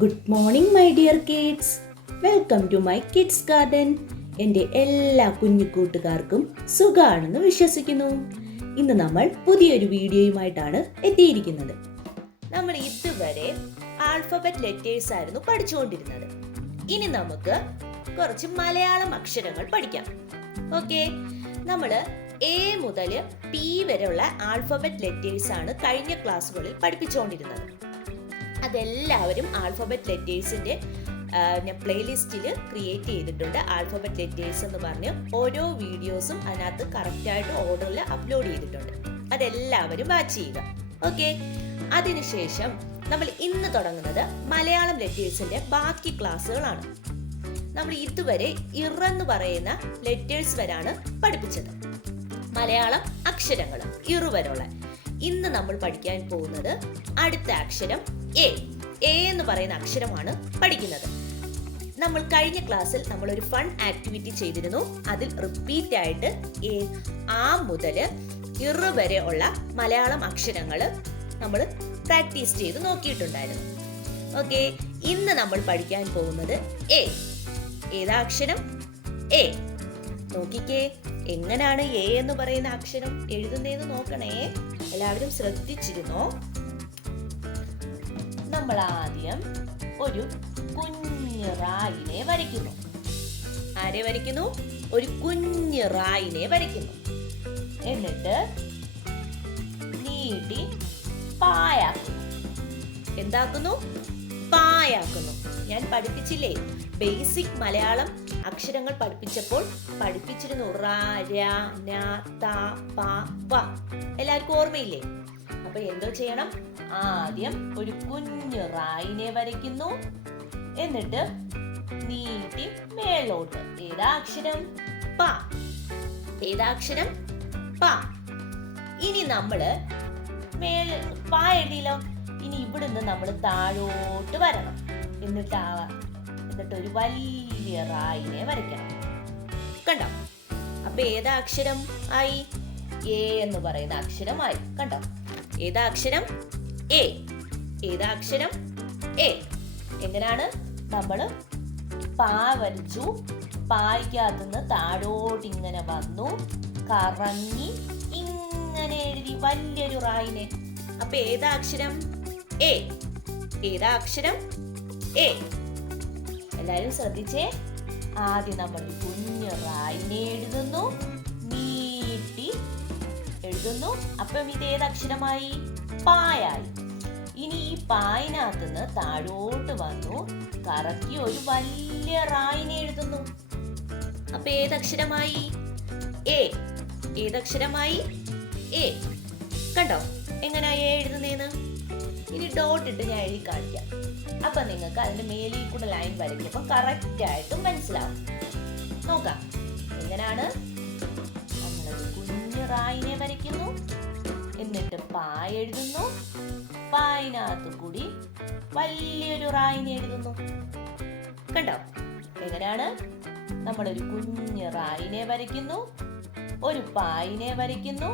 Good morning my dear kids. Welcome to my kids garden. എൻ്റെ എല്ലാ കുഞ്ഞു കൂട്ടുകാർക്കും സുഖാണെന്ന് വിശ്വസിക്കുന്നു. ഇന്ന് നമ്മൾ പുതിയൊരു വീഡിയോയുമായിട്ടാണ് എത്തിയിരിക്കുന്നത്. നമ്മൾ ഇതുവരെ ആൽഫബറ്റ് ലെറ്റേഴ്സ് ആയിരുന്നു പഠിച്ചുകൊണ്ടിരുന്നത്. ഇനി നമുക്ക് കുറച്ച് മലയാളം അക്ഷരങ്ങൾ പഠിക്കാം. ഓക്കെ, നമ്മൾ എ മുതൽ പി വരെയുള്ള ആൽഫബറ്റ് ലെറ്റേഴ്സ് ആണ് കഴിഞ്ഞ ക്ലാസ്സുകളിൽ പഠിപ്പിച്ചുകൊണ്ടിരുന്നത്. അതെല്ലാവരും ആൽഫബറ്റ് ലെറ്റേഴ്സിൻ്റെ ഞാൻ പ്ലേലിസ്റ്റിൽ ക്രിയേറ്റ് ചെയ്തിട്ടുണ്ട്. ആൽഫബറ്റ് ലെറ്റേഴ്സ് എന്ന് പറഞ്ഞ് ഓരോ വീഡിയോസും അതിനകത്ത് കറക്റ്റായിട്ട് ഓർഡറിൽ അപ്ലോഡ് ചെയ്തിട്ടുണ്ട്. അതെല്ലാവരും വാച്ച് ചെയ്യുക. ഓക്കെ, അതിനുശേഷം നമ്മൾ ഇന്ന് തുടങ്ങുന്നത് മലയാളം ലെറ്റേഴ്സിൻ്റെ ബാക്കി ക്ലാസ്സുകളാണ്. നമ്മൾ ഇതുവരെ ഇറെന്ന് പറയുന്ന ലെറ്റേഴ്സ് വരാണ് പഠിപ്പിച്ചത്, മലയാളം അക്ഷരങ്ങൾ ഇറുവരുള്ള. ഇന്ന് നമ്മൾ പഠിക്കാൻ പോകുന്നത് അടുത്ത അക്ഷരം എ. എ എന്ന് പറയുന്ന അക്ഷരമാണ് പഠിക്കുന്നത്. നമ്മൾ കഴിഞ്ഞ ക്ലാസ്സിൽ നമ്മളൊരു ഫൺ ആക്ടിവിറ്റി ചെയ്തിരുന്നു. അതിൽ റിപ്പീറ്റ് ആയിട്ട് ആ മുതൽ ഇറു വരെ ഉള്ള മലയാളം അക്ഷരങ്ങൾ നമ്മൾ പ്രാക്ടീസ് ചെയ്ത് നോക്കിയിട്ടുണ്ടായിരുന്നു. ഓക്കെ, ഇന്ന് നമ്മൾ പഠിക്കാൻ പോകുന്നത് എ. ഏതാ അക്ഷരം? എ. നോക്കിക്കേ, എങ്ങനെയാണ് എ എന്ന് പറയുന്ന അക്ഷരം എഴുതുന്നതെന്ന് നോക്കണേ. എല്ലാവരും ശ്രദ്ധിച്ചിരുന്നോ? നമ്മൾ ആദ്യം ഒരു കുഞ്ഞു റായിനെ വരയ്ക്കുന്നു. ആരെ വരയ്ക്കുന്നു? ഒരു കുഞ്ഞു റായിനെ വരയ്ക്കുന്നു. എന്നിട്ട് നീട്ടി പായാക്കുന്നു. എന്താക്കുന്നു? പായാക്കുന്നു. ഞാൻ പഠിപ്പിച്ചില്ലേ, ബേസിക് മലയാളം അക്ഷരങ്ങൾ പഠിപ്പിച്ചിരുന്നു. റാ, രാ, ന, ത, പ, വ. എല്ലാവർക്കും ഓർമ്മയില്ലേ? അപ്പൊ എന്തോ ചെയ്യണം? ആദ്യം ഒരു കുഞ്ഞു റായിനെ വരയ്ക്കുന്നു. എന്നിട്ട് നീട്ടി മേലോട്ട്. ഏതാ അക്ഷരം? പ. ഏതാ അക്ഷരം? പ. ഇനി നമ്മള് പ എഴുതിയല്ലോ. ഇനി ഇവിടുന്ന് നമ്മൾ താഴോട്ട് വരണം. എന്നിട്ട് ഒരു വലിയ റായിനെ വരയ്ക്കണം. കണ്ടോ? അപ്പൊ ഏതാ അക്ഷരം ആയി? എ എന്ന് പറയുന്ന അക്ഷരമായി. കണ്ടോ? ഏതാ അക്ഷരം? എ. ഏതാ അക്ഷരം? എ. എങ്ങനെയാണ്? നമ്മള് പാ വരച്ചു. പായ്ക്കകത്തുനിന്ന് താഴോട്ട് ഇങ്ങനെ വന്നു, കറങ്ങി ഇങ്ങനെ എഴുതി വലിയൊരു റായിനെ. അപ്പൊ ഏതാ അക്ഷരം? എ. ഏതാ അക്ഷരം? എ. എല്ലാരും ശ്രദ്ധിച്ചേ. ആദ്യം നമ്മൾ കുഞ്ഞു റായിനെ എഴുതുന്നു, നീട്ടി എഴുതുന്നു. അപ്പം ഇത് ഏതക്ഷരമായി? പായായി. ഇനി ഈ പായിനകത്തുനിന്ന് താഴോട്ട് വന്നു, കറക്കി ഒരു വലിയ റായിനെ എഴുതുന്നു. അപ്പൊ ഏതക്ഷരമായി? എ. ഏതക്ഷരമായി? എ. കണ്ടോ എങ്ങനെയാ എ എഴുതുന്നേന്ന്? ഇനി ഡോട്ട് ഇട്ട് ഞാൻ എഴുതി കാണിക്കാം. അപ്പൊ നിങ്ങൾക്ക് അതിന്റെ മേലിൽ കൂടെ ലൈൻ വരയ്ക്കുമ്പോൾ കറക്റ്റ് ആയിട്ട് മനസ്സിലാവും. നോക്കാം എങ്ങനെയാണ്. നമ്മളൊരു കുഞ്ഞു റായിനെ വരയ്ക്കുന്നു, എന്നിട്ട് പായ എഴുതുന്നു, പായിനകത്ത് കൂടി വലിയൊരു റായിനെ എഴുതുന്നു. കണ്ടോ എങ്ങനെയാണ്? നമ്മളൊരു കുഞ്ഞു റായിനെ വരയ്ക്കുന്നു, ഒരു പായിനെ വരയ്ക്കുന്നു,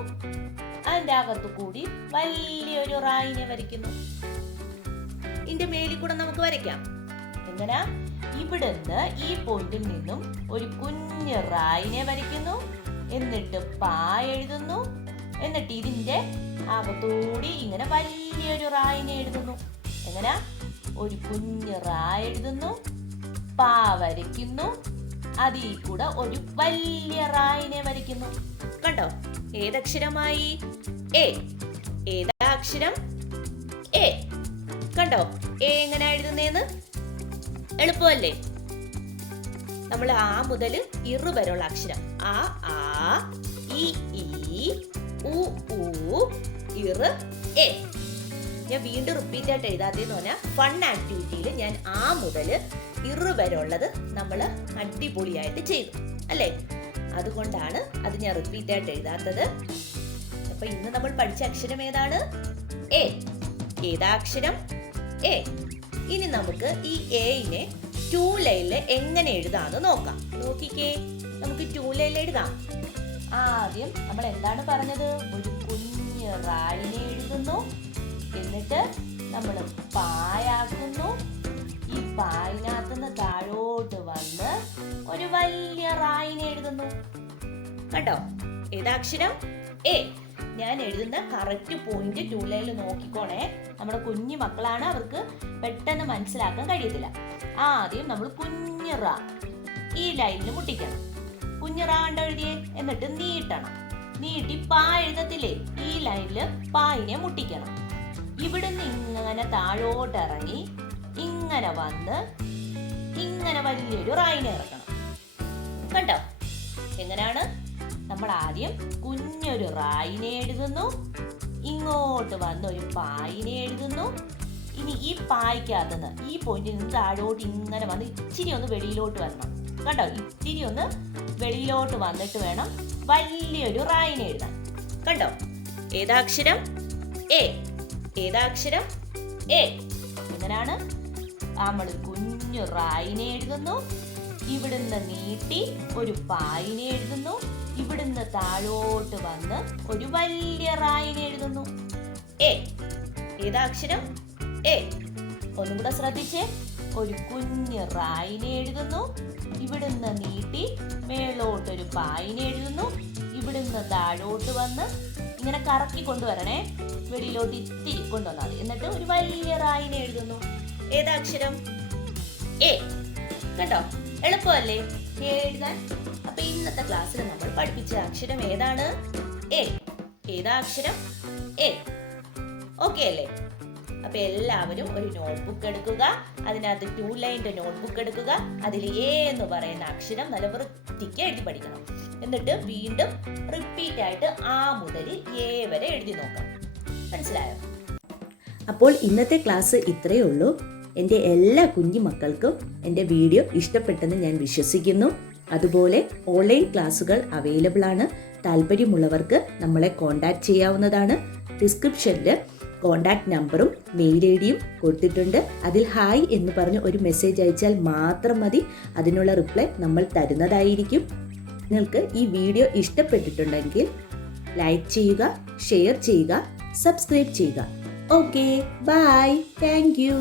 അതിന്റെ അകത്ത് കൂടി വലിയൊരു റായിനെ വരയ്ക്കുന്നു. ഇതിന്റെ മേലിൽ കൂടെ നമുക്ക് വരയ്ക്കാം. എങ്ങനെ? ഇവിടുന്ന് ഈ പോയിന്റിൽ നിന്നും ഒരു കുഞ്ഞു റായിനെ വരയ്ക്കുന്നു, എന്നിട്ട് പായ എഴുതുന്നു, എന്നിട്ട് ഇതിന്റെ അകത്തൂടി ഇങ്ങനെ വലിയൊരു റായിനെ എഴുതുന്നു. എങ്ങനെ? ഒരു കുഞ്ഞു റായ എഴുതുന്നു, പാ വരയ്ക്കുന്നു, അതിൽ കൂടെ ഒരു വലിയ റായിനെ വരയ്ക്കുന്നു. കണ്ടോ? ഏതക്ഷരമായി? എ. ഏതാ അക്ഷരം? എ. കണ്ടോ എ എങ്ങനെ എഴുതുന്നേന്ന്? എളുപ്പമല്ലേ? നമ്മൾ ആ മുതൽ ഇറു വരെയുള്ള അക്ഷരം ആ, ആ, ഇ, ഈ, ഉ, ഊ, ഇറ്, എ. ഞാൻ വീണ്ടും റിപ്പീറ്റ് ആയിട്ട് എഴുതാത്തേന്ന് പറഞ്ഞാൽ ഫൺ ആക്ടിവിറ്റിയിൽ ഞാൻ ആ മുതൽ ഇറു വരെ ഉള്ളത് നമ്മൾ അടിപൊളിയായിട്ട് ചെയ്തു അല്ലേ? അതുകൊണ്ടാണ് അത് ഞാൻ റിപ്പീറ്റ് ആയിട്ട് എഴുതാത്തത്. അപ്പൊ ഇന്ന് നമ്മൾ പഠിച്ച അക്ഷരം ഏതാണ്? എ. ഏതാ അക്ഷരം? എ. ഇനി നമുക്ക് ഈ എയിനെ 2 ലൈനിൽ എങ്ങനെ എഴുതാന്ന് നോക്കാം. നോക്കിക്കേ, നമുക്ക് 2 ലൈനിൽ എഴുതാം. ആദ്യം നമ്മൾ എന്താണ് പറഞ്ഞത്? ഒരു കുഞ്ഞു റായിനെ എഴുതുന്നു, എന്നിട്ട് നമ്മൾ പായാക്കുന്നു, റായിനെ എഴുതുന്നു. കണ്ടോ? ഏതാക്ഷരം? എ. ഞാൻ എഴുതുന്ന കറക്റ്റ് പോയിന്റ് ടൂ ലൈനിൽ നോക്കിക്കോണേ. നമ്മുടെ കുഞ്ഞു മക്കളാണ്, അവർക്ക് പെട്ടെന്ന് മനസ്സിലാക്കാൻ കഴിയത്തില്ല. ആദ്യം നമ്മൾ കുഞ്ഞു റാ ഈ ലൈനിൽ മുട്ടിക്കണം. കുഞ്ഞു റാ കണ്ടോ എഴുതിയേ? എന്നിട്ട് നീട്ടണം. നീട്ടി പാ എഴുതത്തില്ലേ? ഈ ലൈനിൽ പായിനെ മുട്ടിക്കണം. ഇവിടുന്ന് ഇങ്ങനെ താഴോട്ട് ഇറങ്ങി ഇങ്ങനെ വന്ന് ഇങ്ങനെ വലിയൊരു റായിനെ ഇറക്കണം. കണ്ടോ? എങ്ങനെയാണ്? നമ്മൾ ആദ്യം കുഞ്ഞൊരു റായിനെ എഴുതുന്നു, ഇങ്ങോട്ട് വന്ന് ഒരു പായിനെ എഴുതുന്നു. ഇനി ഈ പായ്ക്കകത്തുനിന്ന് ഈ പോയിന്റിൽ നിന്ന് താഴോട്ട് ഇങ്ങനെ വന്ന് ഇച്ചിരി ഒന്ന് വെളിയിലോട്ട് വരണം. കണ്ടോ? ഇച്ചിരി ഒന്ന് വെളിയിലോട്ട് വന്നിട്ട് വേണം വലിയൊരു റായിനെ എഴുതാൻ. കണ്ടോ? ഏതാക്ഷരം? എ. ഏതാക്ഷരം? എ. എങ്ങനെയാണ്? നമ്മൾ കുഞ്ഞു റായിനെ എഴുതുന്നു, ഇവിടുന്ന് നീട്ടി ഒരു പായിനെ എഴുതുന്നു, ഇവിടുന്ന് താഴോട്ട് വന്ന് ഒരു വലിയ റായിനെ എഴുതുന്നു. എ. ഏതാക്ഷരം? എ. ഒന്നും കൂടെ ശ്രദ്ധിച്ചേ. ഒരു കുഞ്ഞു റായിനെ എഴുതുന്നു, ഇവിടുന്ന് നീട്ടി മേളോട്ടൊരു പായിനെ എഴുതുന്നു, ഇവിടുന്ന് താഴോട്ട് വന്ന് ഇങ്ങനെ കറക്കി കൊണ്ടുവരണേ, വെളിയിലോട്ട് ഇത്തിരി കൊണ്ടുവന്നാൽ മതി. എന്നിട്ട് ഒരു വലിയ റായിനെ എഴുതുന്നു. ഏതാക്ഷരം? എ. കണ്ടോ? എളുപ്പമല്ലേ എഴുതാൻ? അപ്പൊ ഇന്നത്തെ ക്ലാസ്സിൽ നമ്മൾ പഠിപ്പിച്ച അക്ഷരം ഏതാണ്? എ. ഏതാക്ഷരം? എ. ഓക്കെ അല്ലേ? അപ്പൊ എല്ലാവരും ഒരു നോട്ട്ബുക്ക് എടുക്കുക, അതിനകത്ത് ടൂ ലൈൻ്റെ നോട്ട്ബുക്ക് എടുക്കുക, അതിൽ എ എന്ന് പറയുന്ന അക്ഷരം നല്ല വൃത്തിക്ക് എഴുതി പഠിക്കണം. എന്നിട്ട് വീണ്ടും റിപ്പീറ്റ് ആയിട്ട് ആ മുതൽ എ വരെ എഴുതി നോക്കാം. മനസ്സിലായോ? അപ്പോൾ ഇന്നത്തെ ക്ലാസ് ഇത്രയേ ഉള്ളൂ. എൻ്റെ എല്ലാ കുഞ്ഞു മക്കൾക്കും എൻ്റെ വീഡിയോ ഇഷ്ടപ്പെട്ടെന്ന് ഞാൻ വിശ്വസിക്കുന്നു. അതുപോലെ ഓൺലൈൻ ക്ലാസ്സുകൾ അവൈലബിൾ ആണ്. താല്പര്യമുള്ളവർക്ക് നമ്മളെ കോൺടാക്ട് ചെയ്യാവുന്നതാണ്. ഡിസ്ക്രിപ്ഷനിൽ കോൺടാക്ട് നമ്പറും മെയിൽ ഐ ഡിയും കൊടുത്തിട്ടുണ്ട്. അതിൽ ഹായ് എന്ന് പറഞ്ഞ് ഒരു മെസ്സേജ് അയച്ചാൽ മാത്രം മതി. അതിനുള്ള റിപ്ലൈ നമ്മൾ തരുന്നതായിരിക്കും. നിങ്ങൾക്ക് ഈ വീഡിയോ ഇഷ്ടപ്പെട്ടിട്ടുണ്ടെങ്കിൽ ലൈക്ക് ചെയ്യുക, ഷെയർ ചെയ്യുക, സബ്സ്ക്രൈബ് ചെയ്യുക. Okay, bye, thank U.